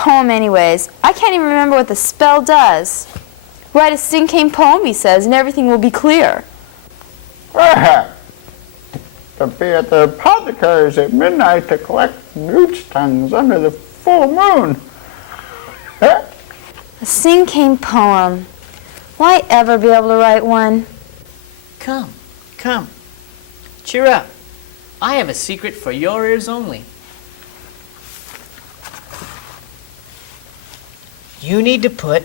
poem anyways? I can't even remember what the spell does. Write a sing-cane poem, he says, and everything will be clear. Perhaps to be at the apothecary's at midnight to collect newt's tongues under the full moon. A sing-cane poem. Will I ever be able to write one? Come, come. Cheer up. I have a secret for your ears only. You need to put...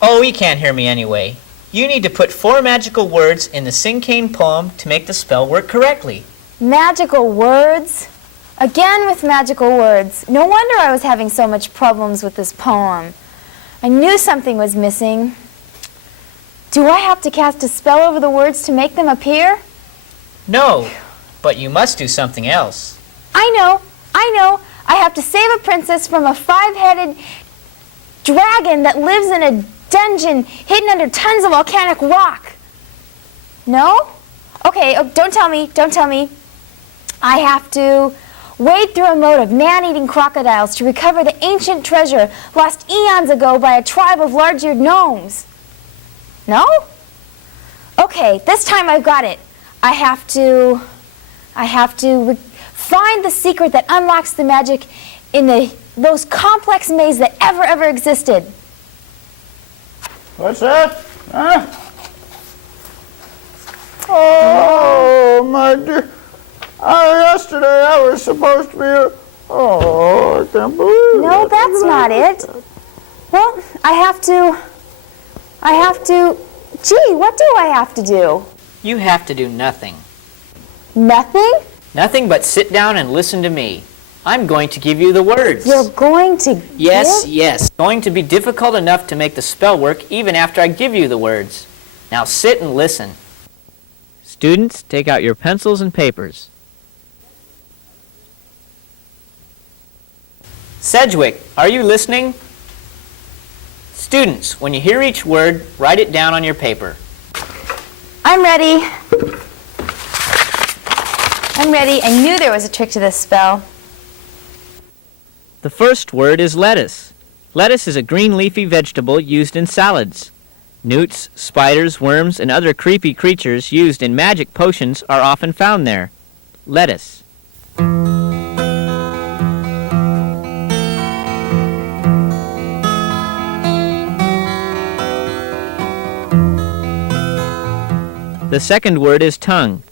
Oh, he can't hear me anyway. You need to put 4 magical words in the sing-cane poem to make the spell work correctly. Magical words? Again with magical words. No wonder I was having so much problems with this poem. I knew something was missing. Do I have to cast a spell over the words to make them appear? No, but you must do something else. I know. I have to save a princess from a 5-headed dragon that lives in a dungeon hidden under tons of volcanic rock. No? Okay, don't tell me. I have to wade through a moat of man-eating crocodiles to recover the ancient treasure lost eons ago by a tribe of large-eared gnomes. No? Okay, this time I've got it. I have to find the secret that unlocks the magic in the most complex maze that ever existed. What's that? Huh? Oh, my dear. Yesterday I was supposed to be I can't believe it. No, that's not it. Well, I have to... Gee, what do I have to do? You have to do nothing. Nothing? Nothing but sit down and listen to me. I'm going to give you the words. You're going to Yes. It's going to be difficult enough to make the spell work even after I give you the words. Now sit and listen. Students, take out your pencils and papers. Sedgwick, are you listening? Students, when you hear each word, write it down on your paper. I'm ready. I knew there was a trick to this spell. The first word is lettuce. Lettuce is a green leafy vegetable used in salads. Newts, spiders, worms, and other creepy creatures used in magic potions are often found there. Lettuce. The second word is tongue.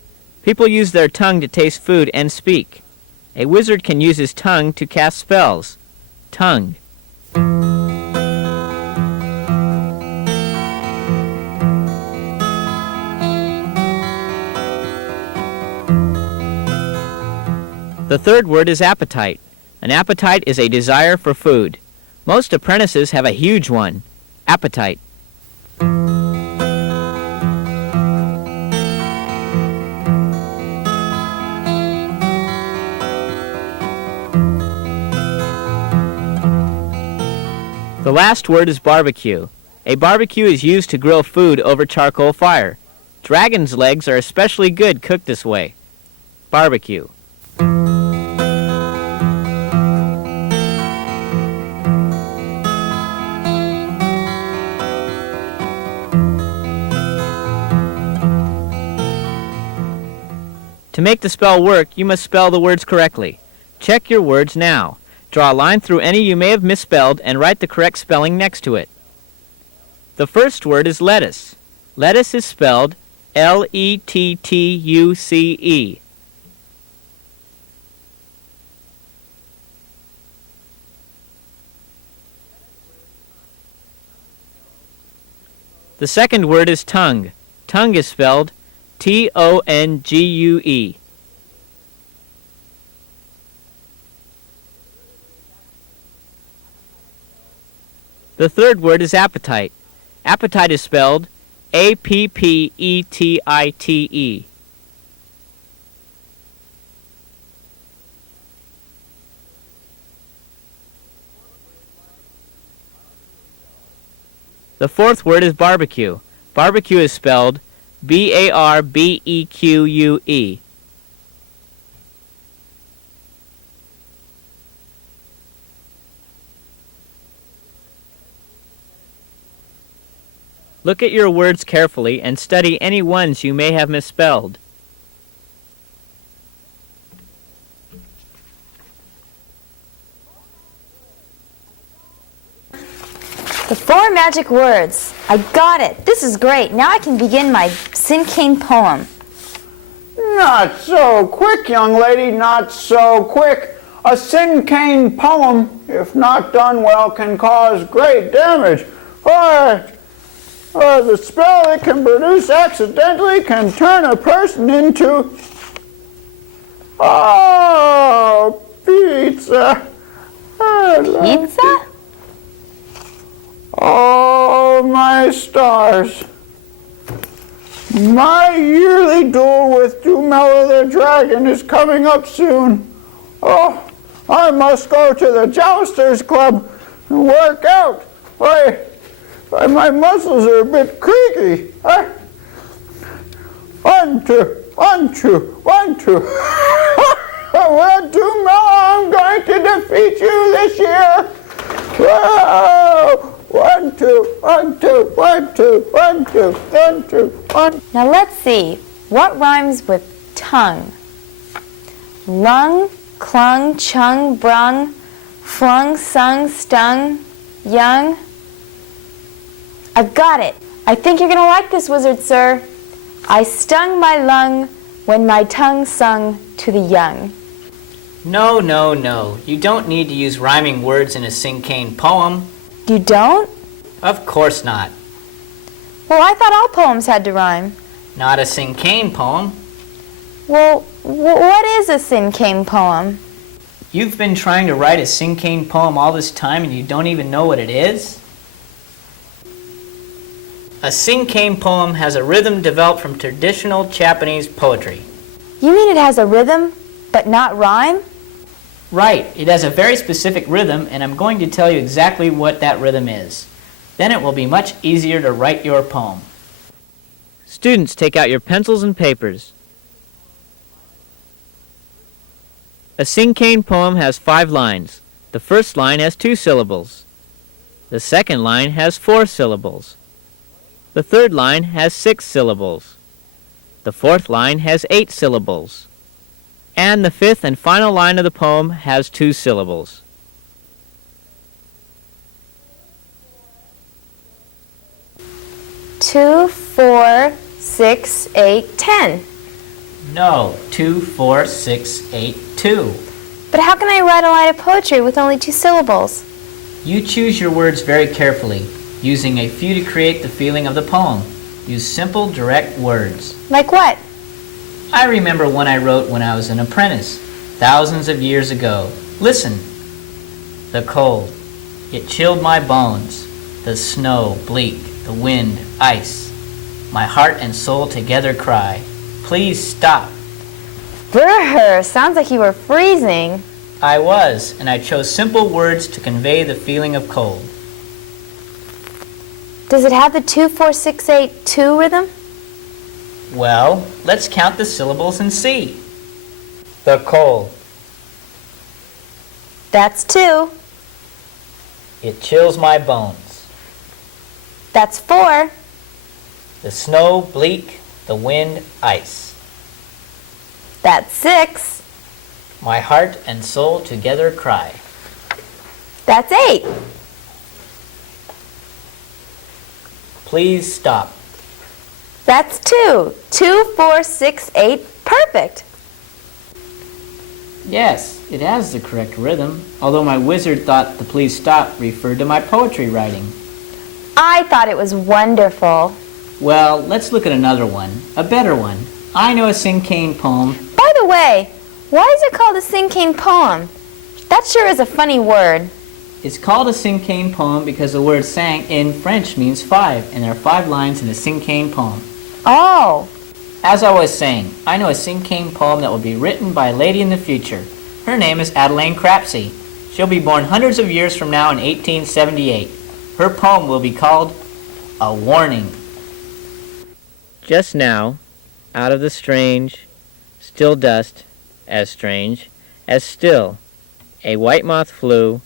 People use their tongue to taste food and speak. A wizard can use his tongue to cast spells. Tongue. The third word is appetite. An appetite is a desire for food. Most apprentices have a huge one. Appetite. The last word is barbecue. A barbecue is used to grill food over charcoal fire. Dragon's legs are especially good cooked this way. Barbecue. To make the spell work, you must spell the words correctly. Check your words now. Draw a line through any you may have misspelled and write the correct spelling next to it. The first word is lettuce. Lettuce is spelled Lettuce. The second word is tongue. Tongue is spelled Tongue. The third word is appetite. Appetite is spelled Appetite. The fourth word is barbecue. Barbecue is spelled Barbeque. Look at your words carefully and study any ones you may have misspelled. The 4 magic words. I got it. This is great. Now I can begin my Cinquain poem. Not so quick, young lady, not so quick. A Cinquain poem, if not done well, can cause great damage. The spell it can produce accidentally can turn a person into... Oh, pizza. Pizza? Oh, my stars. My yearly duel with Dumelo the Dragon is coming up soon. Oh, I must go to the Jousters Club and work out. My muscles are a bit creaky. 1, 2, 1, 2, 1, 2. Well, Dumelo, I'm going to defeat you this year. Whoa! 1, 2, 1, 2, 1, 2, 1, 2, 1, 2, 1. Now let's see. What rhymes with tongue? Lung, clung, chung, brung, flung, sung, stung, young. I've got it. I think you're going to like this, wizard sir. I stung my lung when my tongue sung to the young. No, no, no. You don't need to use rhyming words in a Cinquain poem. You don't? Of course not. Well, I thought all poems had to rhyme. Not a Cinquain poem. Well, what is a Cinquain poem? You've been trying to write a Cinquain poem all this time and you don't even know what it is? A Cinquain poem has a rhythm developed from traditional Japanese poetry. You mean it has a rhythm, but not rhyme? Right, it has a very specific rhythm, and I'm going to tell you exactly what that rhythm is. Then it will be much easier to write your poem. Students, take out your pencils and papers. A Cinquain poem has 5 lines. The first line has 2 syllables. The second line has 4 syllables. The third line has 6 syllables. The fourth line has 8 syllables. And the fifth and final line of the poem has 2 syllables. Two, 4, 6, 8, 10. No, 2, 4, 6, 8, 2. But how can I write a line of poetry with only 2 syllables? You choose your words very carefully, using a few to create the feeling of the poem. Use simple, direct words. Like what? I remember one I wrote when I was an apprentice, thousands of years ago. Listen. The cold, it chilled my bones. The snow, bleak, the wind, ice. My heart and soul together cry, please stop. Brr, sounds like you were freezing. I was, and I chose simple words to convey the feeling of cold. Does it have the 2, 4, 6, 8, 2 rhythm? Well, let's count the syllables and see. The cold. That's 2. It chills my bones. That's 4. The snow, bleak, the wind, ice. That's 6. My heart and soul together cry. That's 8. Please stop. That's 2. 2, 4, 6, 8. Perfect. Yes, it has the correct rhythm, although my wizard thought the please stop referred to my poetry writing. I thought it was wonderful. Well, let's look at another one, a better one. I know a Cinquain poem. By the way, why is it called a Cinquain poem? That sure is a funny word. It's called a Cinquain poem because the word cinq in French means 5, and there are 5 lines in a Cinquain poem. Oh. As I was saying, I know a Cinquain poem that will be written by a lady in the future. Her name is Adelaine Crapsey. She'll be born hundreds of years from now in 1878. Her poem will be called A Warning. Just now, out of the strange, still dust, as strange, as still, a white moth flew.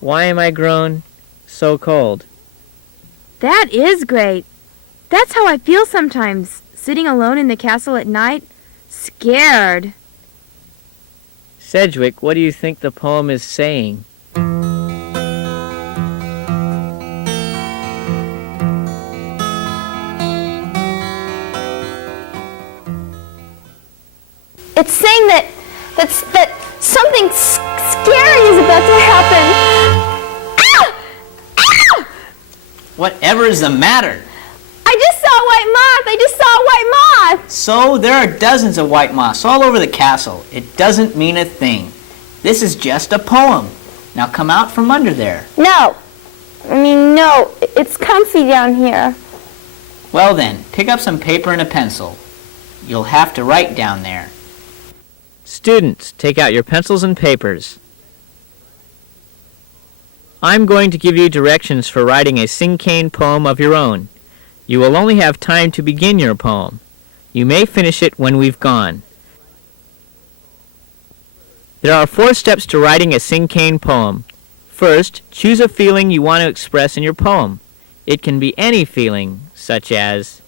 Why am I grown so cold? That is great. That's how I feel sometimes, sitting alone in the castle at night, scared. Sedgwick, what do you think the poem is saying? It's saying that something scary is about to happen. Ah! Ah! Whatever is the matter? I just saw a white moth. I just saw a white moth. So there are dozens of white moths all over the castle. It doesn't mean a thing. This is just a poem. Now come out from under there. No. No. It's comfy down here. Well then, pick up some paper and a pencil. You'll have to write down there. Students, take out your pencils and papers. I'm going to give you directions for writing a cinquain poem of your own. You will only have time to begin your poem. You may finish it when we've gone. There are 4 steps to writing a cinquain poem. First, choose a feeling you want to express in your poem. It can be any feeling, such as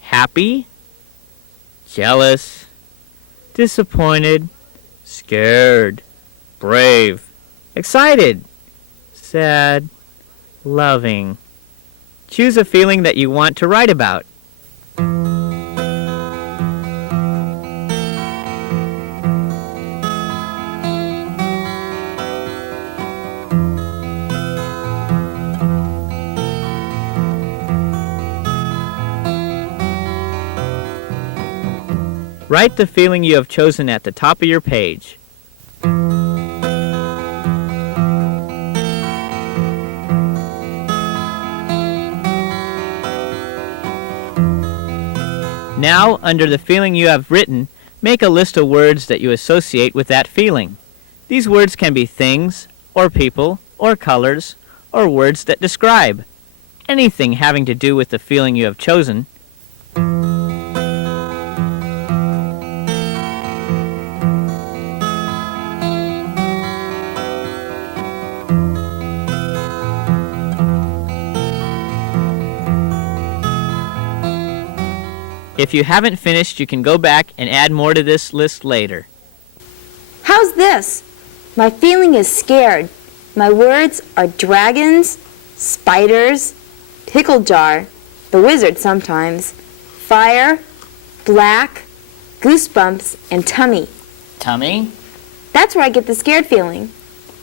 happy, jealous, disappointed, scared, brave, excited, sad, loving. Choose a feeling that you want to write about. Write the feeling you have chosen at the top of your page. Now, under the feeling you have written, make a list of words that you associate with that feeling. These words can be things, or people, or colors, or words that describe anything having to do with the feeling you have chosen. If you haven't finished, you can go back and add more to this list later. How's this? My feeling is scared. My words are dragons, spiders, pickle jar, the wizard sometimes, fire, black, goosebumps, and tummy. Tummy? That's where I get the scared feeling.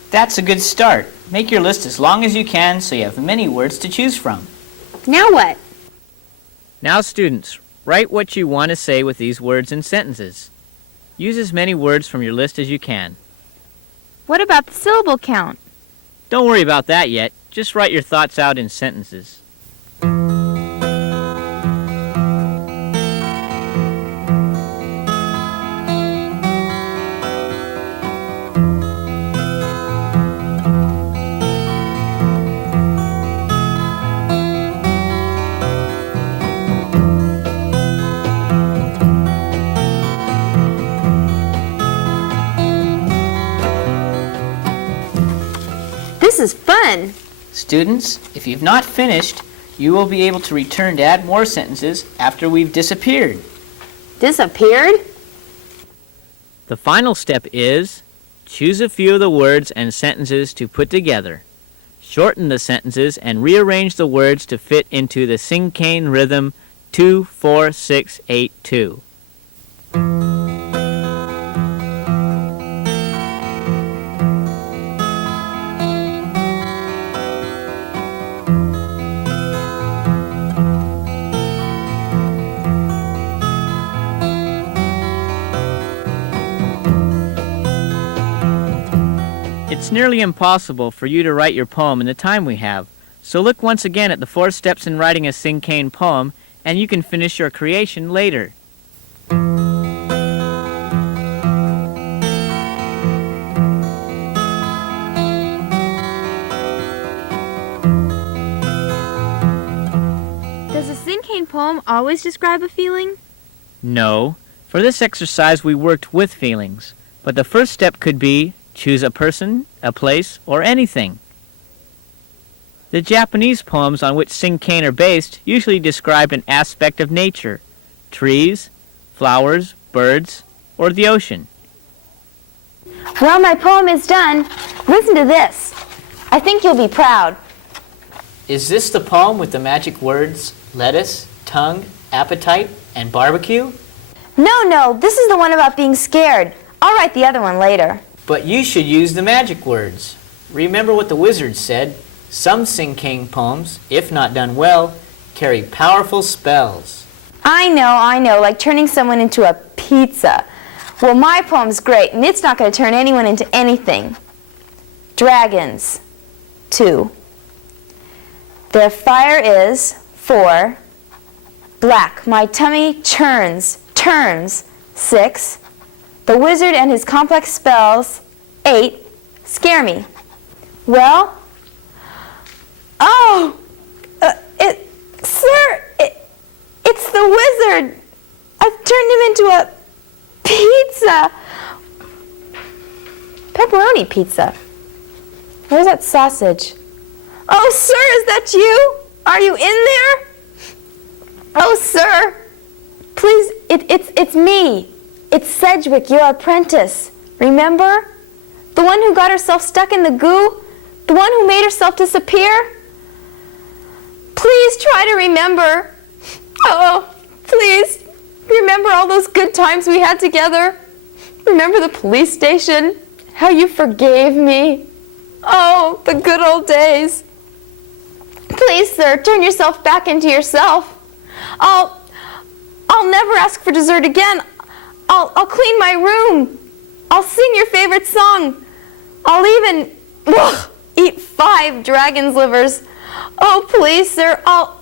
That's a good start. Make your list as long as you can so you have many words to choose from. Now what? Now, students, write what you want to say with these words in sentences. Use as many words from your list as you can. What about the syllable count? Don't worry about that yet. Just write your thoughts out in sentences. This is fun. Students, if you've not finished, you will be able to return to add more sentences after we've disappeared. Disappeared? The final step is choose a few of the words and sentences to put together. Shorten the sentences and rearrange the words to fit into the cinquain rhythm 2-4-6-8-2. It's nearly impossible for you to write your poem in the time we have, so look once again at the 4 steps in writing a cinquain poem, and you can finish your creation later. Does a cinquain poem always describe a feeling? No. For this exercise we worked with feelings, but the first step could be choose a person, a place, or anything. The Japanese poems on which Sing-Kane are based usually describe an aspect of nature, trees, flowers, birds, or the ocean. Well, my poem is done. Listen to this. I think you'll be proud. Is this the poem with the magic words lettuce, tongue, appetite, and barbecue? No, this is the one about being scared. I'll write the other one later. But you should use the magic words. Remember what the wizard said. Some Sing-Kane poems, if not done well, carry powerful spells. I know, like turning someone into a pizza. Well, my poem's great, and it's not going to turn anyone into anything. Dragons, 2. Their fire is 4. Black, my tummy churns, turns, 6. The wizard and his complex spells, 8. Scare me. Well, it's the wizard. I've turned him into a pizza. Pepperoni pizza. Where's that sausage? Oh, sir, is that you? Are you in there? Oh, sir. Please, it's me. It's Sedgwick, your apprentice. Remember? The one who got herself stuck in the goo? The one who made herself disappear? Please try to remember. Oh, please. Remember all those good times we had together? Remember the police station? How you forgave me? Oh, the good old days. Please, sir, turn yourself back into yourself. I'll never ask for dessert again. I'll clean my room. I'll sing your favorite song. I'll even eat 5 dragon's livers. Oh, please, sir, I'll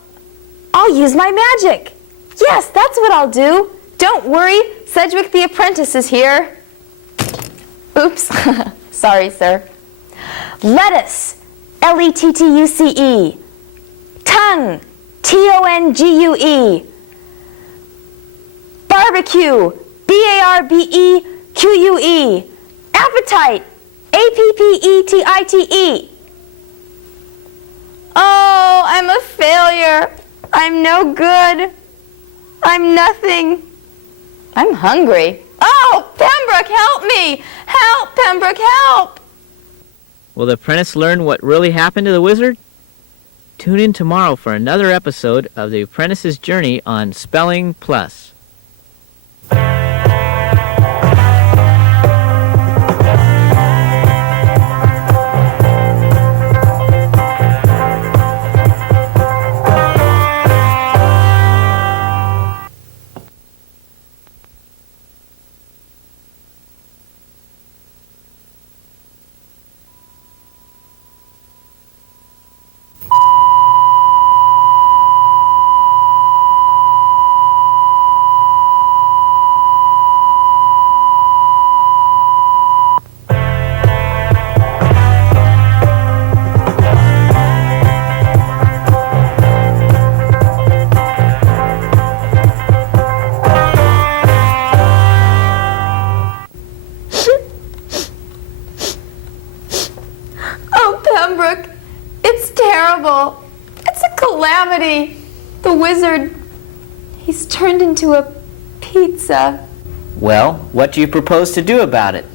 use my magic. Yes, that's what I'll do. Don't worry, Sedgwick the apprentice is here. Oops, sorry, sir. Lettuce, Lettuce. Tongue, Tongue. Barbecue, Barbeque. Appetite, Appetite. Oh, I'm a failure. I'm no good. I'm nothing. I'm hungry. Oh, Pembroke, help me! Help, Pembroke, help! Will the apprentice learn what really happened to the wizard? Tune in tomorrow for another episode of The Apprentice's Journey on Spelling Plus. It's a calamity. The wizard, he's turned into a pizza. Well, what do you propose to do about it?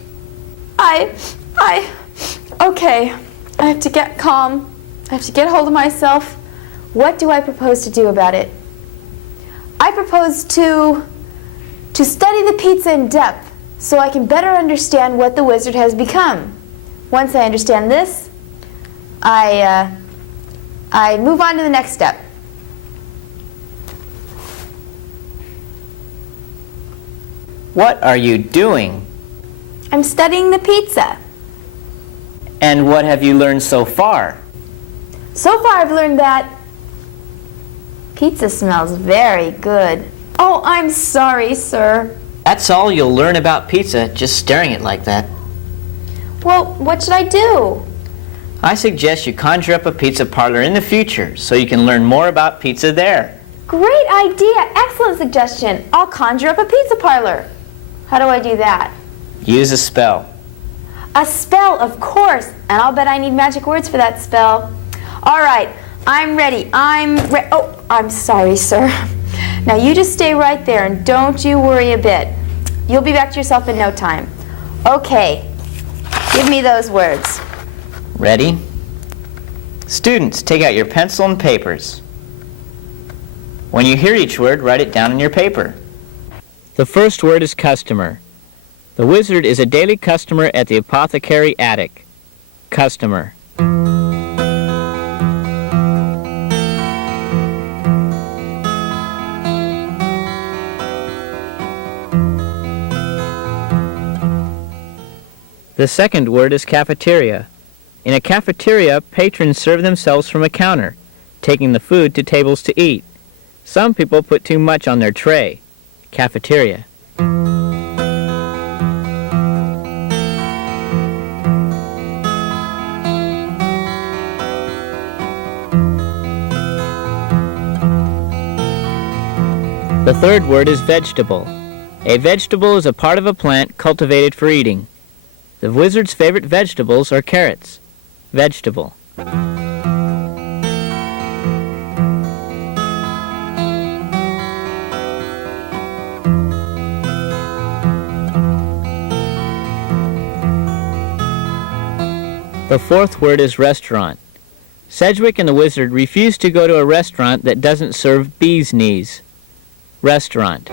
Okay. I have to get calm. I have to get hold of myself. What do I propose to do about it? I propose to study the pizza in depth so I can better understand what the wizard has become. Once I understand this, I move on to the next step. What are you doing? I'm studying the pizza. And what have you learned so far? So far I've learned that pizza smells very good. Oh, I'm sorry, sir. That's all you'll learn about pizza, just staring at it like that. Well, what should I do? I suggest you conjure up a pizza parlor in the future so you can learn more about pizza there. Great idea. Excellent suggestion. I'll conjure up a pizza parlor. How do I do that? Use a spell. A spell, of course. And I'll bet I need magic words for that spell. All right, I'm ready. Oh, I'm sorry, sir. Now you just stay right there and don't you worry a bit. You'll be back to yourself in no time. Okay, give me those words. Ready? Students, take out your pencil and papers. When you hear each word, write it down in your paper. The first word is customer. The wizard is a daily customer at the apothecary attic. Customer. The second word is cafeteria. In a cafeteria, patrons serve themselves from a counter, taking the food to tables to eat. Some people put too much on their tray. Cafeteria. The third word is vegetable. A vegetable is a part of a plant cultivated for eating. The wizard's favorite vegetables are carrots. Vegetable. The fourth word is restaurant. Sedgwick and the wizard refuse to go to a restaurant that doesn't serve bee's knees. Restaurant.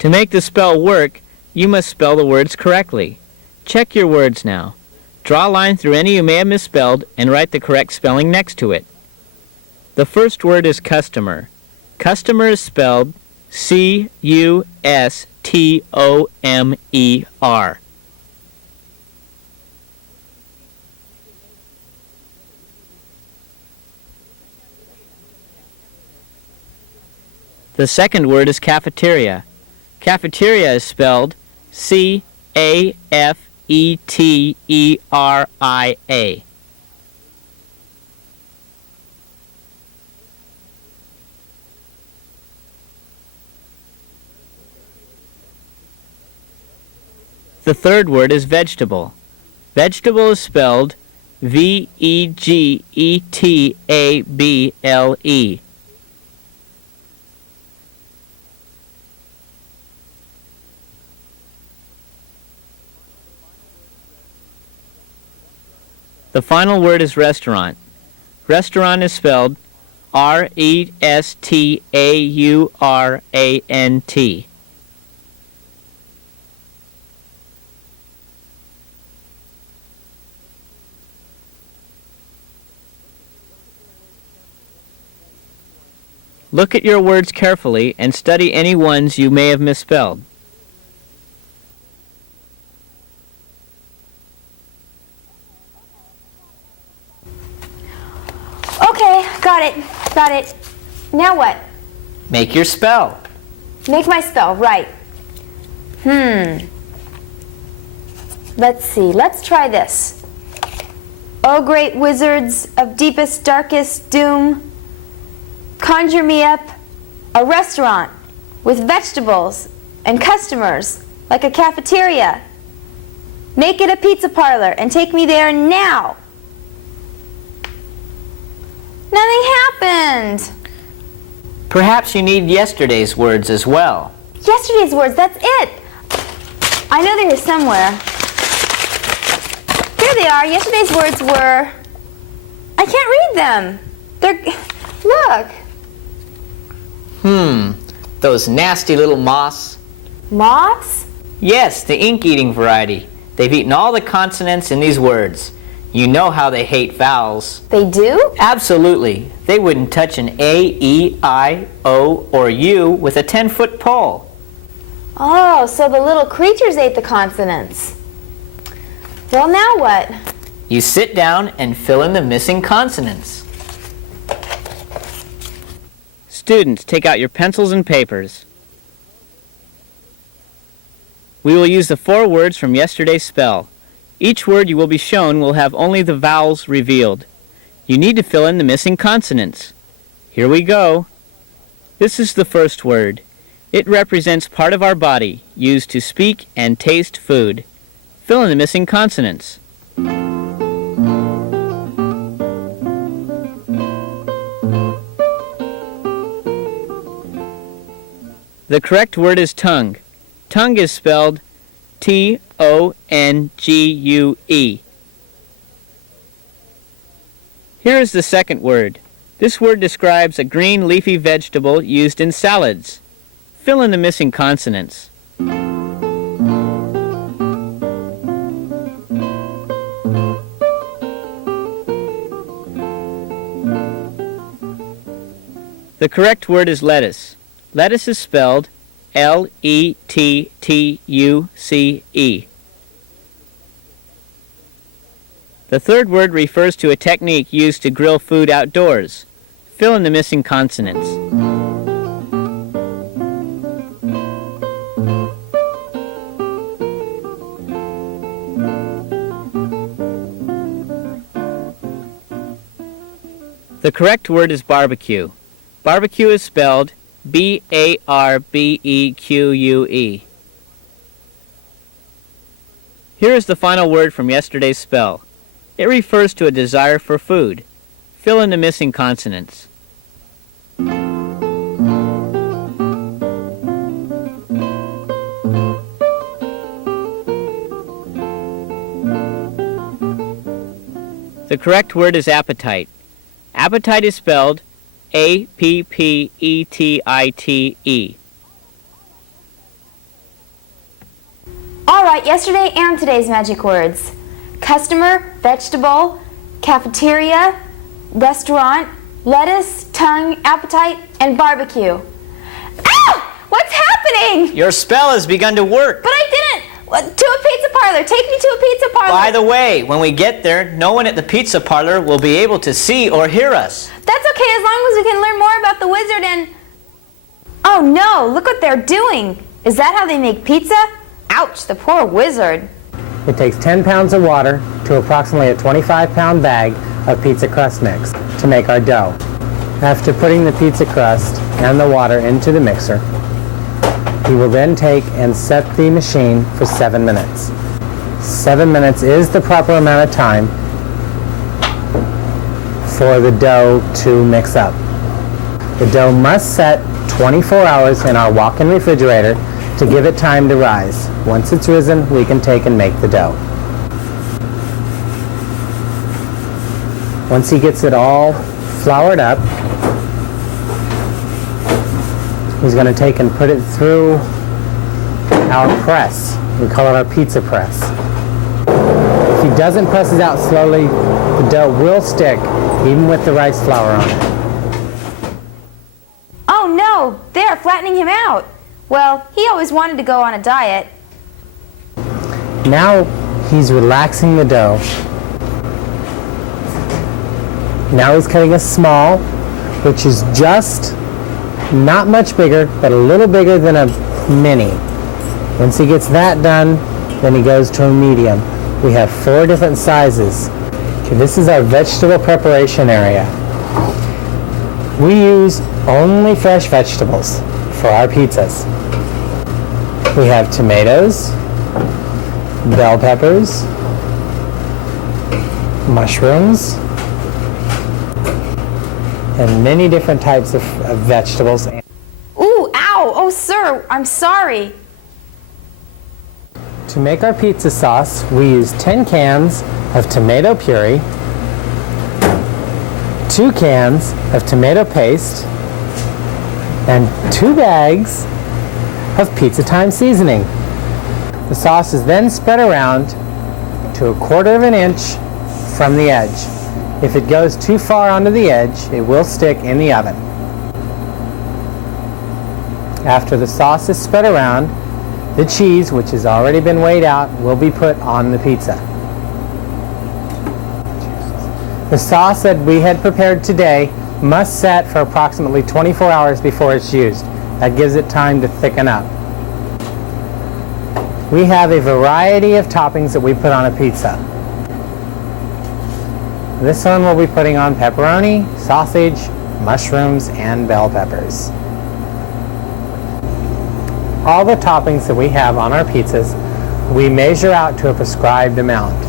To make the spell work, you must spell the words correctly. Check your words now. Draw a line through any you may have misspelled and write the correct spelling next to it. The first word is customer. Customer is spelled C-U-S-T-O-M-E-R. The second word is cafeteria. Cafeteria is spelled C-A-F-E-T-E-R-I-A. The third word is vegetable. Vegetable is spelled V-E-G-E-T-A-B-L-E. The final word is restaurant. Restaurant is spelled R-E-S-T-A-U-R-A-N-T. Look at your words carefully and study any ones you may have misspelled. Okay, got it. Now what? Make your spell. Make my spell, right. Let's see, let's try this. O great wizards of deepest, darkest doom, conjure me up a restaurant with vegetables and customers like a cafeteria. Make it a pizza parlor and take me there now. Nothing happened. Perhaps you need yesterday's words as well. Yesterday's words, that's it. I know they're here somewhere. Here they are. Yesterday's words were... I can't read them. Look. Those nasty little moths. Moths? Yes, the ink-eating variety. They've eaten all the consonants in these words. You know how they hate vowels. They do? Absolutely. They wouldn't touch an A, E, I, O, or U with a 10-foot pole. Oh, so the little creatures ate the consonants. Well, now what? You sit down and fill in the missing consonants. Students, take out your pencils and papers. We will use the 4 words from yesterday's spell. Each word you will be shown will have only the vowels revealed. You need to fill in the missing consonants. Here we go. This is the first word. It represents part of our body used to speak and taste food. Fill in the missing consonants. The correct word is tongue. Tongue is spelled Tongue. Here is the second word. This word describes a green leafy vegetable used in salads. Fill in the missing consonants. The correct word is lettuce. Lettuce is spelled Lettuce. The third word refers to a technique used to grill food outdoors. Fill in the missing consonants. The correct word is barbecue. Barbecue is spelled Barbeque. Here is the final word from yesterday's spell. It refers to a desire for food. Fill in the missing consonants. The correct word is appetite. Appetite is spelled Appetite. All right, yesterday and today's magic words. Customer, vegetable, cafeteria, restaurant, lettuce, tongue, appetite, and barbecue. Ah! What's happening? Your spell has begun to work. But I didn't. To a pizza parlor. Take me to a pizza parlor. By the way, when we get there, no one at the pizza parlor will be able to see or hear us. That's okay as long as we can learn more about the wizard and... Oh no, look what they're doing. Is that how they make pizza? Ouch, the poor wizard. It takes 10 pounds of water to approximately a 25-pound bag of pizza crust mix to make our dough. After putting the pizza crust and the water into the mixer, we will then take and set the machine for 7 minutes. 7 minutes is the proper amount of time for the dough to mix up. The dough must set 24 hours in our walk-in refrigerator to give it time to rise. Once it's risen, we can take and make the dough. Once he gets it all floured up, he's going to take and put it through our press. We call it our pizza press. If he doesn't press it out slowly, the dough will stick, even with the rice flour on it. Oh no, they're flattening him out. Well, he always wanted to go on a diet. Now he's relaxing the dough. Now he's cutting a small, which is just not much bigger, but a little bigger than a mini. Once he gets that done, then he goes to a medium. We have 4 different sizes. Okay, this is our vegetable preparation area. We use only fresh vegetables for our pizzas. We have tomatoes, bell peppers, mushrooms, and many different types of vegetables. Ooh, ow! Oh, sir, I'm sorry. To make our pizza sauce, we use 10 cans of tomato puree, 2 cans of tomato paste, and 2 bags of Pizza Time seasoning. The sauce is then spread around to 1/4 inch from the edge. If it goes too far onto the edge, it will stick in the oven. After the sauce is spread around, the cheese, which has already been weighed out, will be put on the pizza. The sauce that we had prepared today must set for approximately 24 hours before it's used. That gives it time to thicken up. We have a variety of toppings that we put on a pizza. This one we'll be putting on pepperoni, sausage, mushrooms, and bell peppers. All the toppings that we have on our pizzas, we measure out to a prescribed amount.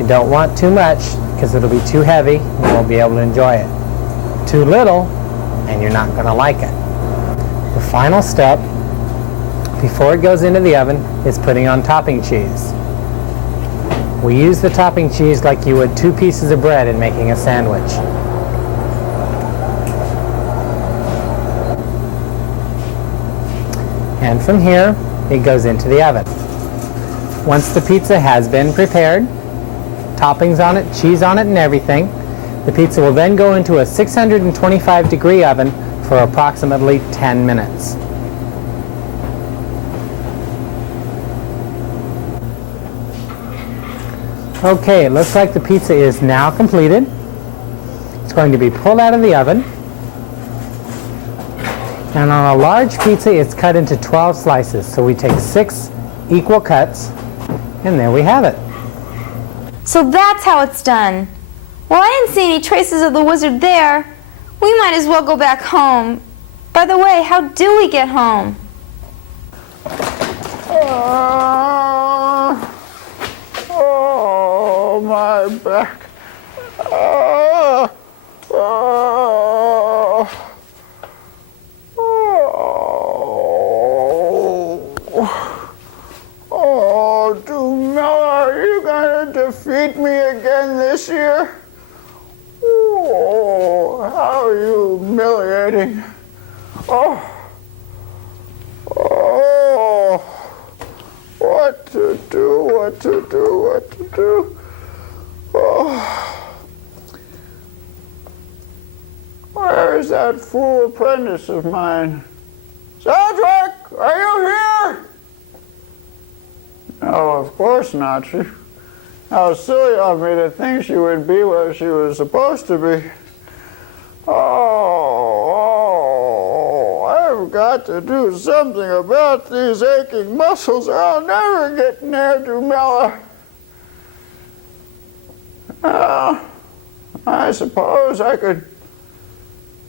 You don't want too much because it'll be too heavy and you won't be able to enjoy it. Too little and you're not going to like it. The final step before it goes into the oven is putting on topping cheese. We use the topping cheese like you would 2 pieces of bread in making a sandwich. And from here, it goes into the oven. Once the pizza has been prepared, toppings on it, cheese on it, and everything, the pizza will then go into a 625-degree oven for approximately 10 minutes. Okay, it looks like the pizza is now completed. It's going to be pulled out of the oven. And on a large pizza, it's cut into 12 slices. So we take 6 equal cuts, and there we have it. So that's how it's done. Well, I didn't see any traces of the wizard there. We might as well go back home. By the way, how do we get home? Oh, my back. Oh, Dumella, are you going to defeat me again this year? Oh, how humiliating. Oh, what to do, what to do, what to do. Oh. Where is that fool apprentice of mine? Cedric, are you here? No, of course not. How silly of me to think she would be where she was supposed to be. Oh, I've got to do something about these aching muscles or I'll never get near Dumella. I suppose I could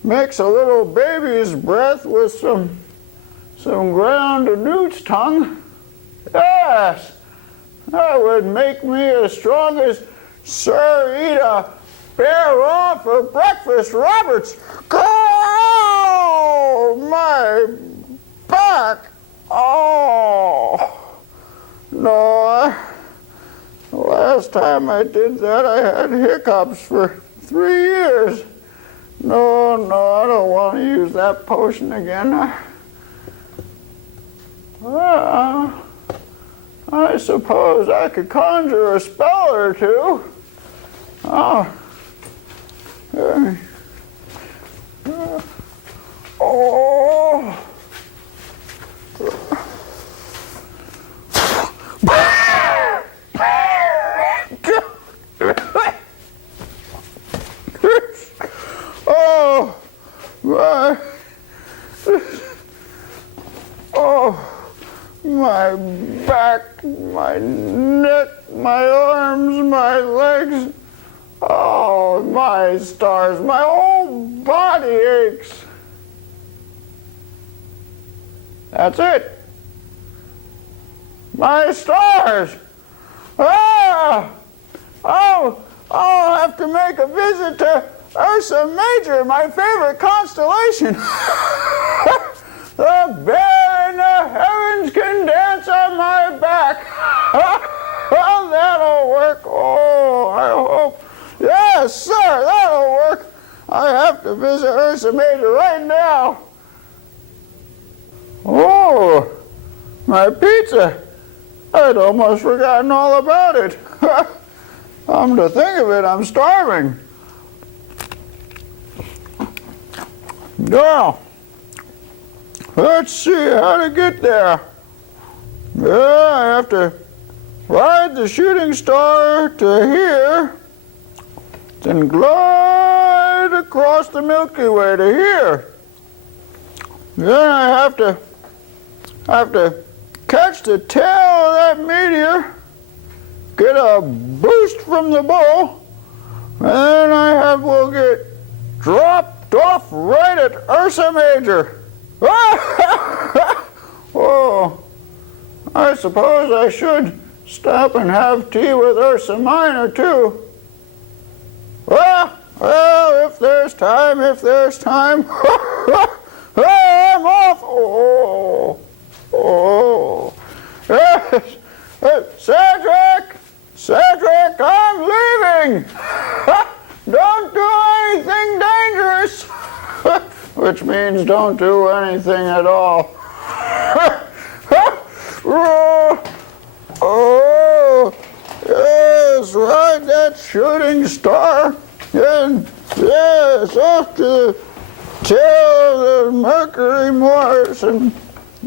mix a little baby's breath with some ground newt's tongue. Yes, that would make me as strong as Sir Eat a Bear Raw for breakfast, Roberts. Oh, my back. Oh, no, the last time I did that, I had hiccups for 3 years. No, I don't want to use that potion again. I suppose I could conjure a spell or two. Oh. Oh, my. Oh, my back, my neck, my arms, my legs. Oh, my stars, my whole body aches. That's it. My stars. Ah! Oh, I'll have to make a visit to Ursa Major, my favorite constellation. The bear in the heavens can dance on my back. Well, that'll work. Oh, I hope. Yes, sir, that'll work. I have to visit Ursa Major right now. Oh, my pizza. I'd almost forgotten all about it. Come to think of it, I'm starving. Now, let's see how to get there. Yeah, I have to ride the shooting star to here, then glide across the Milky Way to here. Then I have to catch the tail of that meteor, get a boost from the bull, and then will get dropped off right at Ursa Major. Oh, I suppose I should stop and have tea with Ursa Minor, too. Well, if there's time. I'm off. Cedric, I'm leaving. Don't do anything dangerous. Which means don't do anything at all. Oh, yes, right, that shooting star. And yes, off to the tail of the Mercury Moors and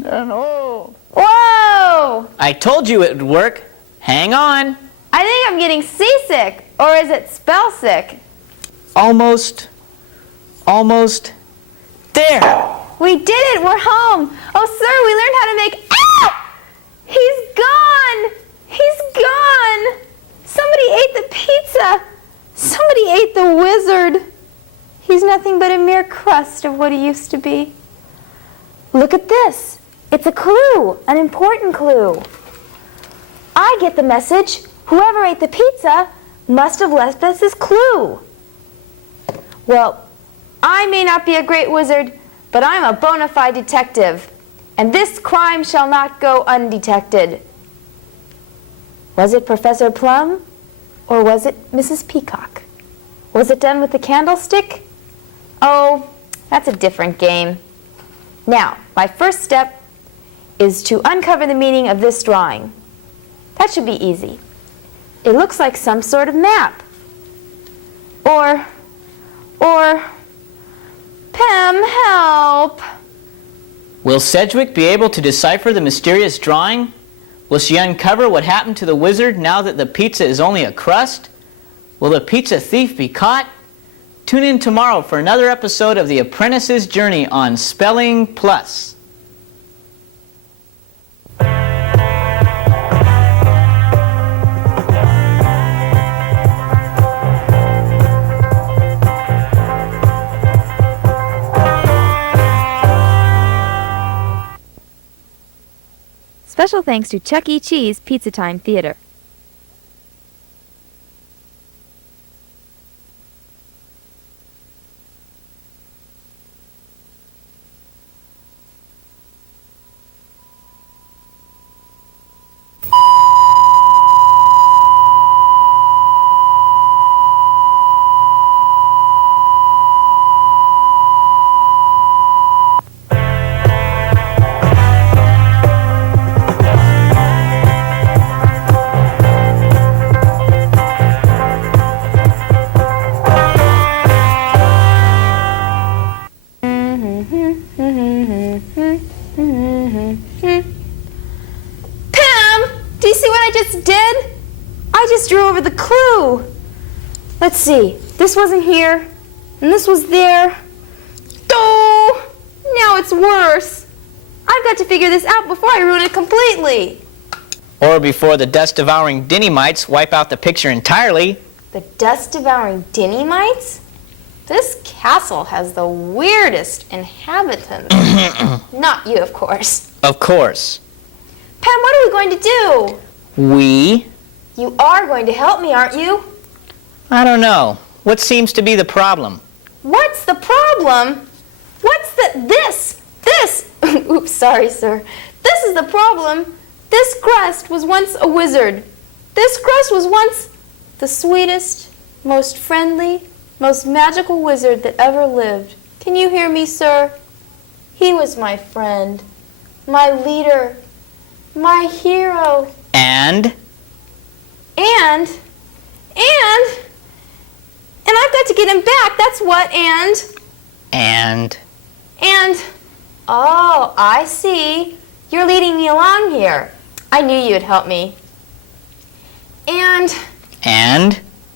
oh. Whoa! I told you it would work. Hang on. I think I'm getting seasick. Or is it spell sick? Almost. There. We did it! We're home! Oh, sir, we learned how to make... Ah! He's gone! He's gone! Somebody ate the pizza! Somebody ate the wizard! He's nothing but a mere crust of what he used to be. Look at this. It's a clue, an important clue. I get the message. Whoever ate the pizza must have left us this clue. Well, I may not be a great wizard, but I'm a bona fide detective, and this crime shall not go undetected. Was it Professor Plum, or was it Mrs. Peacock? Was it done with the candlestick? Oh, that's a different game. Now, my first step is to uncover the meaning of this drawing. That should be easy. It looks like some sort of map. Or, Pem, help! Will Sedgwick be able to decipher the mysterious drawing? Will she uncover what happened to the wizard now that the pizza is only a crust? Will the pizza thief be caught? Tune in tomorrow for another episode of The Apprentice's Journey on Spelling Plus. Special thanks to Chuck E. Cheese Pizza Time Theater. Let's see, this wasn't here, and this was there. Oh, now it's worse. I've got to figure this out before I ruin it completely. Or before the dust-devouring Dinny-mites wipe out the picture entirely. The dust-devouring Dinny-mites? This castle has the weirdest inhabitants. Not you, of course. Of course. Pam, what are we going to do? We? You are going to help me, aren't you? I don't know. What seems to be the problem? What's the problem? What's this? Oops, sorry, sir. This is the problem. This crust was once a wizard. This crust was once the sweetest, most friendly, most magical wizard that ever lived. Can you hear me, sir? He was my friend, my leader, my hero. And I've got to get him back, that's what, And, oh, I see. You're leading me along here. I knew you'd help me. And?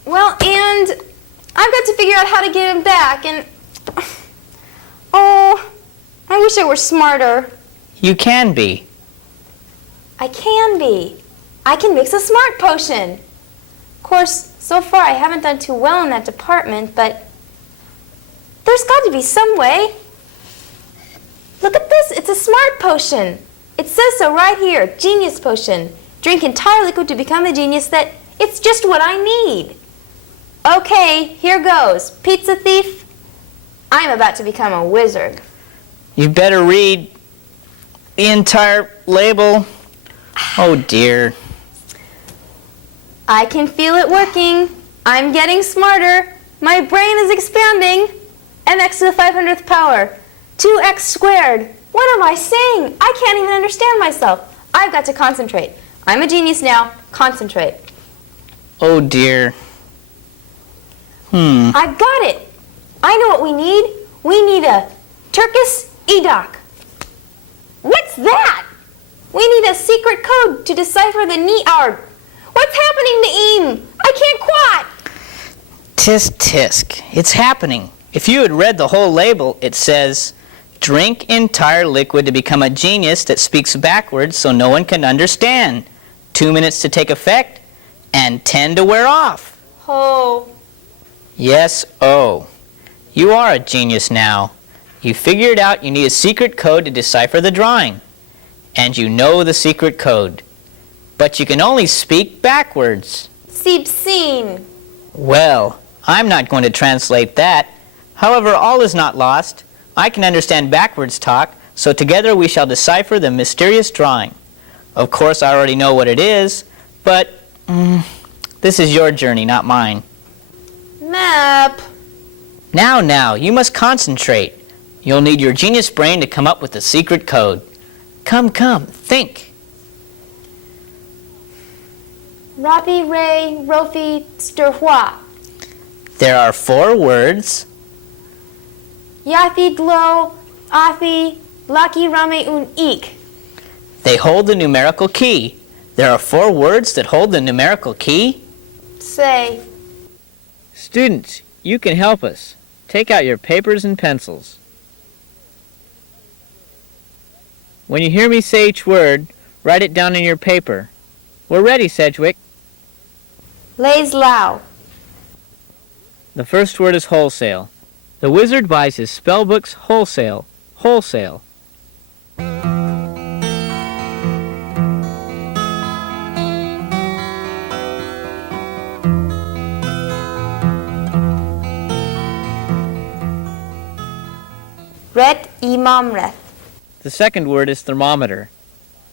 Well, I've got to figure out how to get him back, and, oh, I wish I were smarter. You can be. I can be. I can mix a smart potion. course, so far I haven't done too well in that department, but there's got to be some way. Look at this. It's a smart potion. It says so right here. Genius potion. Drink entire liquid to become a genius. That it's just what I need. Okay, here goes. Pizza thief, I'm about to become a wizard. You better read the entire label. Oh dear. I can feel it working. I'm getting smarter. My brain is expanding. Mx to the 500th power. 2x squared. What am I saying? I can't even understand myself. I've got to concentrate. I'm a genius now. Concentrate. Oh dear. I got it. I know what we need. We need a Turkish Edoc. What's that? We need a secret code to decipher the Ni'ard. What's happening to Eam? I can't quite. Tisk tisk. It's happening. If you had read the whole label, it says, drink entire liquid to become a genius that speaks backwards so no one can understand. 2 minutes to take effect and 10 to wear off. Oh. Yes, oh. You are a genius now. You figured out you need a secret code to decipher the drawing. And you know the secret code. But you can only speak backwards. Sieb seen. Well, I'm not going to translate that. However, all is not lost. I can understand backwards talk, so together we shall decipher the mysterious drawing. Of course, I already know what it is, but this is your journey, not mine. Map. Now, you must concentrate. You'll need your genius brain to come up with the secret code. Come, think. Rapi, Ray, Rofi, Sturhua. There are 4 words. Yathi, Dlo, Athi, Laki, Rame, Un, Ik. They hold the numerical key. There are 4 words that hold the numerical key. Say. Students, you can help us. Take out your papers and pencils. When you hear me say each word, write it down in your paper. We're ready, Sedgwick. Lays Lao. The first word is wholesale. The wizard buys his spell books wholesale. Wholesale. Ret Imamreth. The second word is thermometer.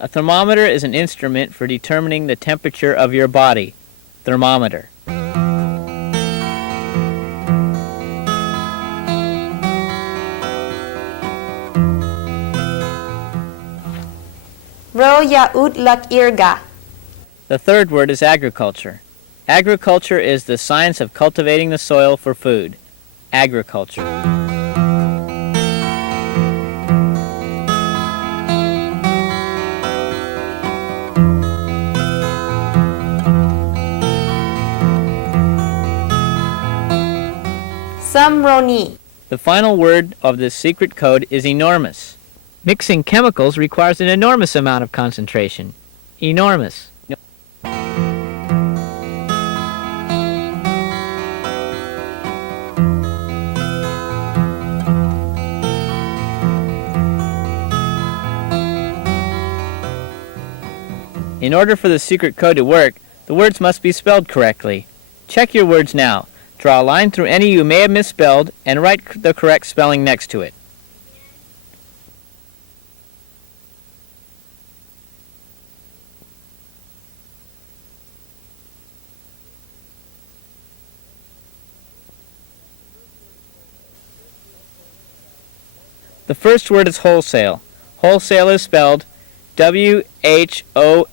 A thermometer is an instrument for determining the temperature of your body. Thermometer. Ro Yaut Lak Irga. The third word is agriculture. Agriculture is the science of cultivating the soil for food. Agriculture. Samroni. The final word of this secret code is enormous. Mixing chemicals requires an enormous amount of concentration. Enormous. In order for the secret code to work, the words must be spelled correctly. Check your words now. Draw a line through any you may have misspelled and write the correct spelling next to it. The first word is wholesale. Wholesale is spelled WHOLESALE.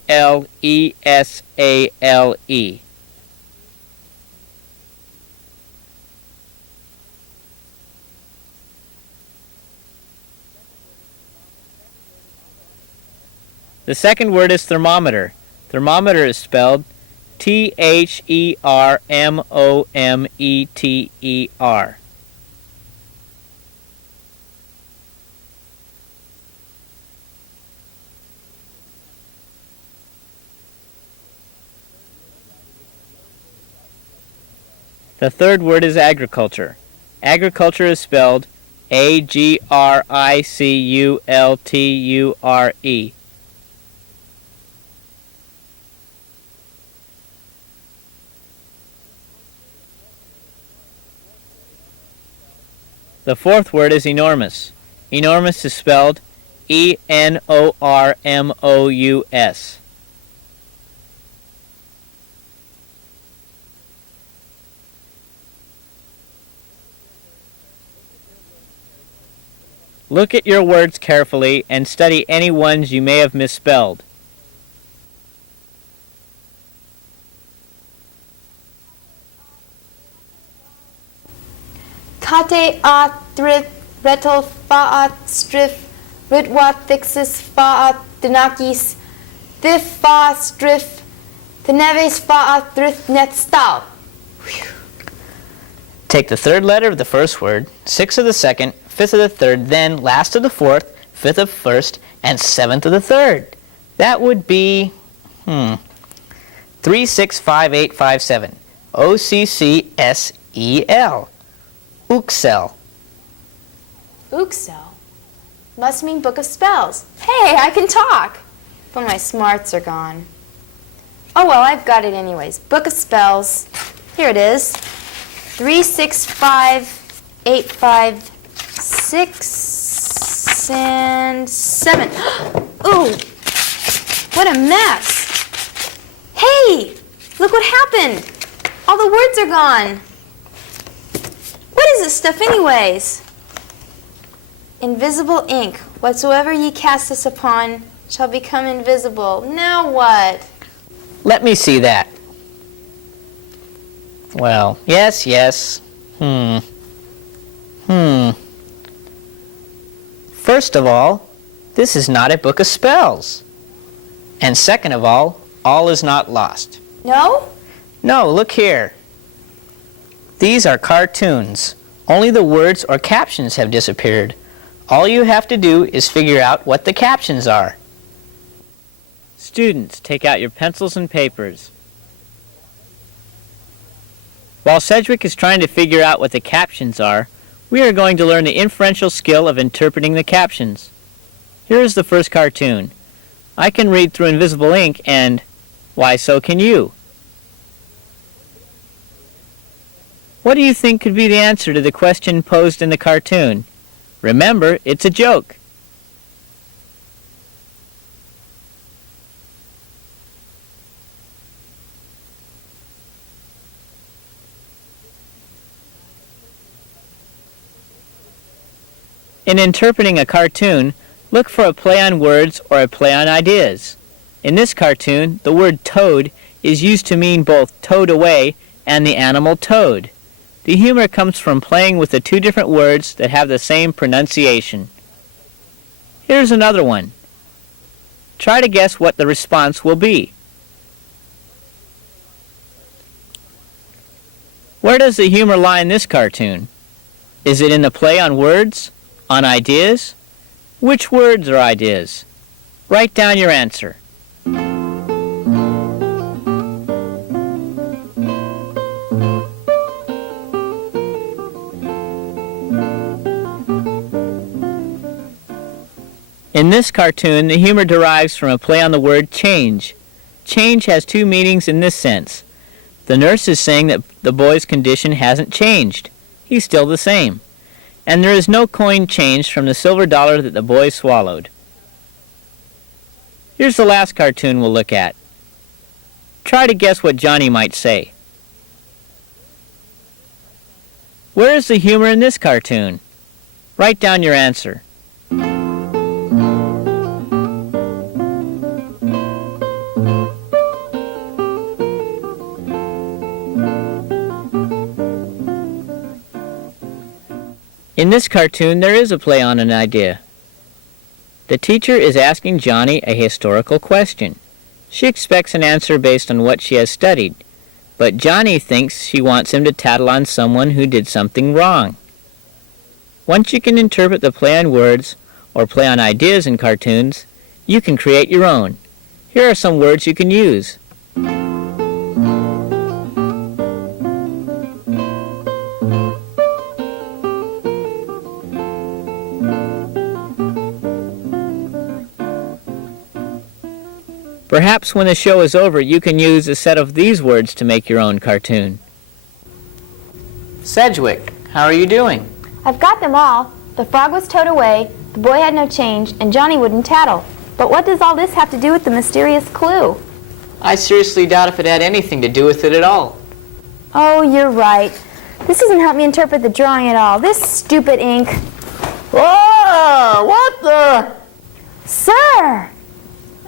The second word is thermometer. Thermometer is spelled THERMOMETER. The third word is agriculture. Agriculture is spelled Agriculture. The fourth word is enormous. Enormous is spelled Enormous. Look at your words carefully and study any ones you may have misspelled. Kate a thrith retal faat strif ritwat thixis faat denakis thif fa strif theneves faat thrith net stal. Take the third letter of the first word, sixth of the second, fifth of the third, then last of the fourth, fifth of the first, and seventh of the third. That would be 365857. OCCSEL. Uxel. Uxel must mean book of spells. Hey, I can talk, but my smarts are gone. Oh well, I've got it anyways. Book of spells. Here it is. 365856 and 7. Ooh, what a mess. Hey, look what happened. All the words are gone. What is this stuff anyways? Invisible ink. Whatsoever ye cast this upon shall become invisible. Now what? Let me see that. Well, yes. First of all, this is not a book of spells. And second of all is not lost. No? No, look here. These are cartoons. Only the words or captions have disappeared. All you have to do is figure out what the captions are. Students, take out your pencils and papers. While Sedgwick is trying to figure out what the captions are, we are going to learn the inferential skill of interpreting the captions. Here is the first cartoon. I can read through invisible ink and, why, so can you. What do you think could be the answer to the question posed in the cartoon? Remember, it's a joke. In interpreting a cartoon, look for a play on words or a play on ideas. In this cartoon, the word toad is used to mean both towed away and the animal toad. The humor comes from playing with the two different words that have the same pronunciation. Here's another one. Try to guess what the response will be. Where does the humor lie in this cartoon? Is it in the play on words? On ideas? Which words are ideas? Write down your answer. In this cartoon, the humor derives from a play on the word change. Change has two meanings in this sense. The nurse is saying that the boy's condition hasn't changed. He's still the same. And there is no coin changed from the silver dollar that the boy swallowed. Here's the last cartoon we'll look at. Try to guess what Johnny might say. Where is the humor in this cartoon? Write down your answer. In this cartoon, there is a play on an idea. The teacher is asking Johnny a historical question. She expects an answer based on what she has studied, but Johnny thinks she wants him to tattle on someone who did something wrong. Once you can interpret the play on words or play on ideas in cartoons, you can create your own. Here are some words you can use. Perhaps when the show is over, you can use a set of these words to make your own cartoon. Sedgwick, how are you doing? I've got them all. The frog was towed away, the boy had no change, and Johnny wouldn't tattle. But what does all this have to do with the mysterious clue? I seriously doubt if it had anything to do with it at all. Oh, you're right. This doesn't help me interpret the drawing at all. This stupid ink. Ah, what the? Sir!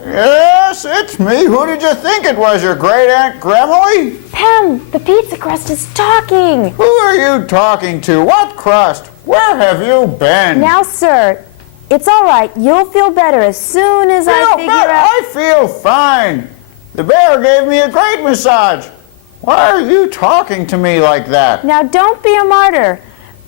Yes, it's me. Who did you think it was, your great Aunt Gremily? Pem, the pizza crust is talking. Who are you talking to? What crust? Where have you been? Now, sir, it's all right. You'll feel better as soon as I figure out... I feel fine. The bear gave me a great massage. Why are you talking to me like that? Now, don't be a martyr.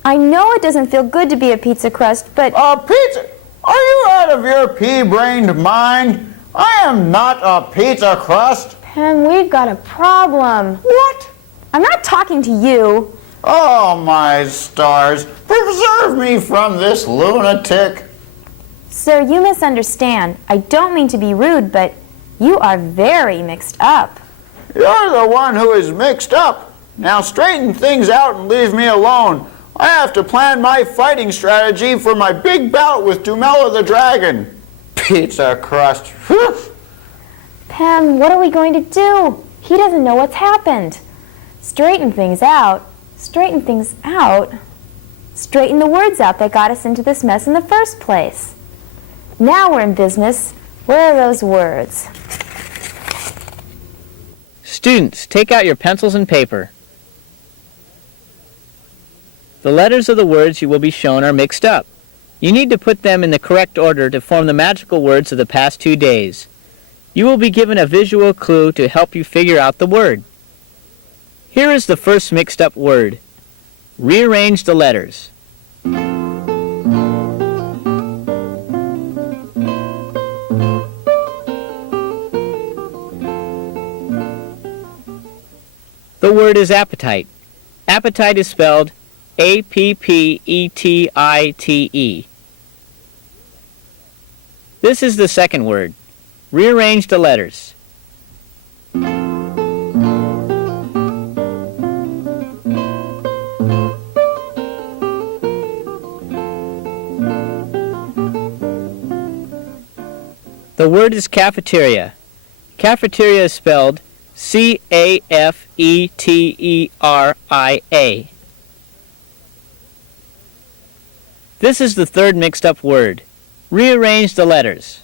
I know it doesn't feel good to be a pizza crust, but... A pizza? Are you out of your pea-brained mind? I am not a pizza crust. Pem, we've got a problem. What? I'm not talking to you. Oh, my stars. Preserve me from this lunatic. Sir, you misunderstand. I don't mean to be rude, but you are very mixed up. You're the one who is mixed up. Now straighten things out and leave me alone. I have to plan my fighting strategy for my big bout with Dumella the Dragon. Pizza crust. Pem, what are we going to do? He doesn't know what's happened. Straighten things out. Straighten things out? Straighten the words out that got us into this mess in the first place. Now we're in business. Where are those words? Students, take out your pencils and paper. The letters of the words you will be shown are mixed up. You need to put them in the correct order to form the magical words of the past 2 days. You will be given a visual clue to help you figure out the word. Here is the first mixed up word. Rearrange the letters. The word is appetite. Appetite is spelled A-P-P-E-T-I-T-E. This is the second word. Rearrange the letters. The word is cafeteria. Cafeteria is spelled C-A-F-E-T-E-R-I-A. This is the third mixed-up word. Rearrange the letters.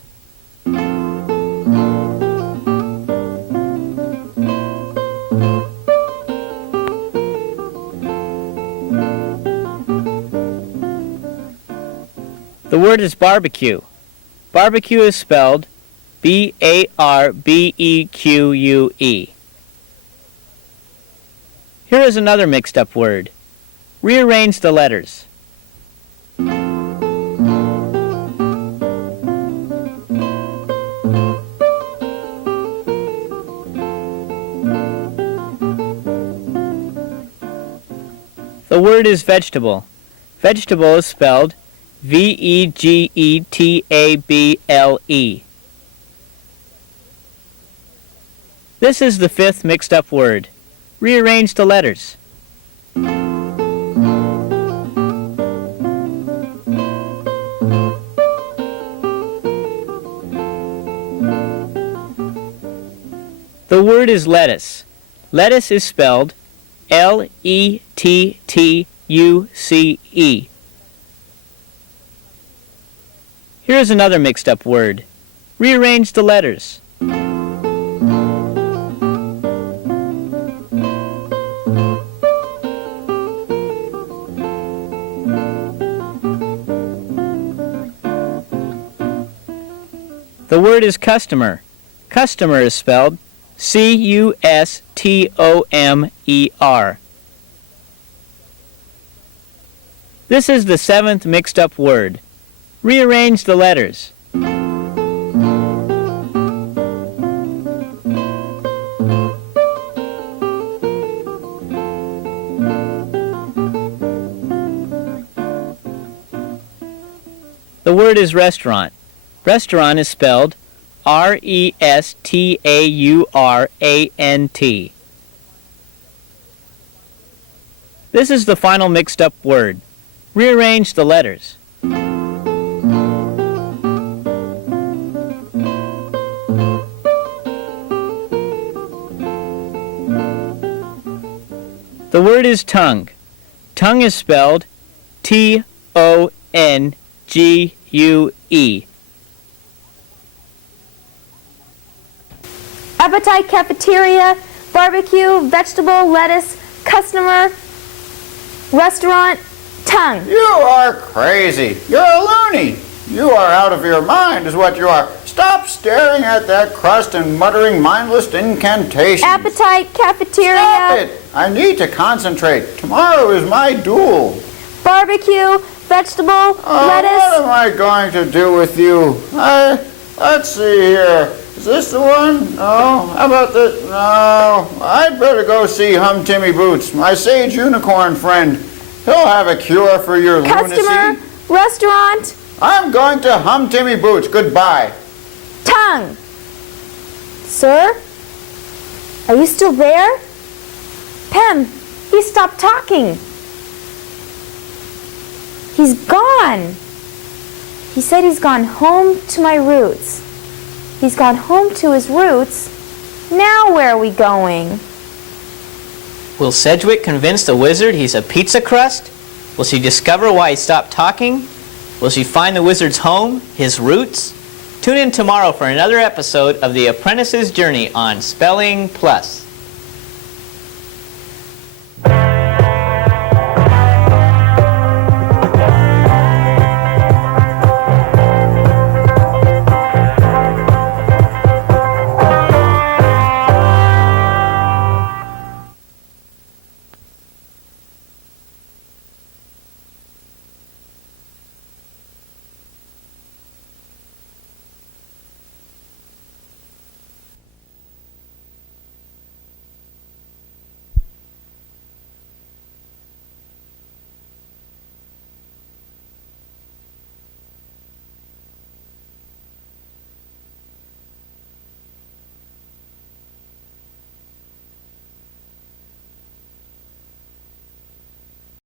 The word is barbecue. Barbecue is spelled B-A-R-B-E-Q-U-E. Here is another mixed-up word. Rearrange the letters. The word is vegetable. Vegetable is spelled V-E-G-E-T-A-B-L-E. This is the fifth mixed-up word. Rearrange the letters. The word is lettuce. Lettuce is spelled L-E-T-T-U-C-E. Here's another mixed-up word. Rearrange the letters. The word is customer. Customer is spelled C-U-S-T-O-M-E-R. This is the seventh mixed-up word. Rearrange the letters. The word is restaurant. Restaurant is spelled R-E-S-T-A-U-R-A-N-T. This is the final mixed-up word. Rearrange the letters. The word is tongue. Tongue is spelled T-O-N-G-U-E. Appetite, cafeteria, barbecue, vegetable, lettuce, customer, restaurant, tongue. You are crazy. You're a loony. You are out of your mind is what you are. Stop staring at that crust and muttering mindless incantations. Appetite, cafeteria, Stop it. I need to concentrate. Tomorrow is my duel. barbecue, vegetable, What am lettuce. I going to do with you? Let's see here. Is this the one? No. How about this? No. I'd better go see Hum Timmy Boots, my sage unicorn friend. He'll have a cure for your Customer, lunacy. restaurant, I'm going to Hum Timmy Boots. Goodbye. tongue. Sir? Are you still there? Pem, he stopped talking. He's gone. He said he's gone home to my roots. He's gone home to his roots. Now where are we going? Will Sedgwick convince the wizard he's a pizza crust? Will she discover why he stopped talking? Will she find the wizard's home, his roots? Tune in tomorrow for another episode of The Apprentice's Journey on Spelling Plus.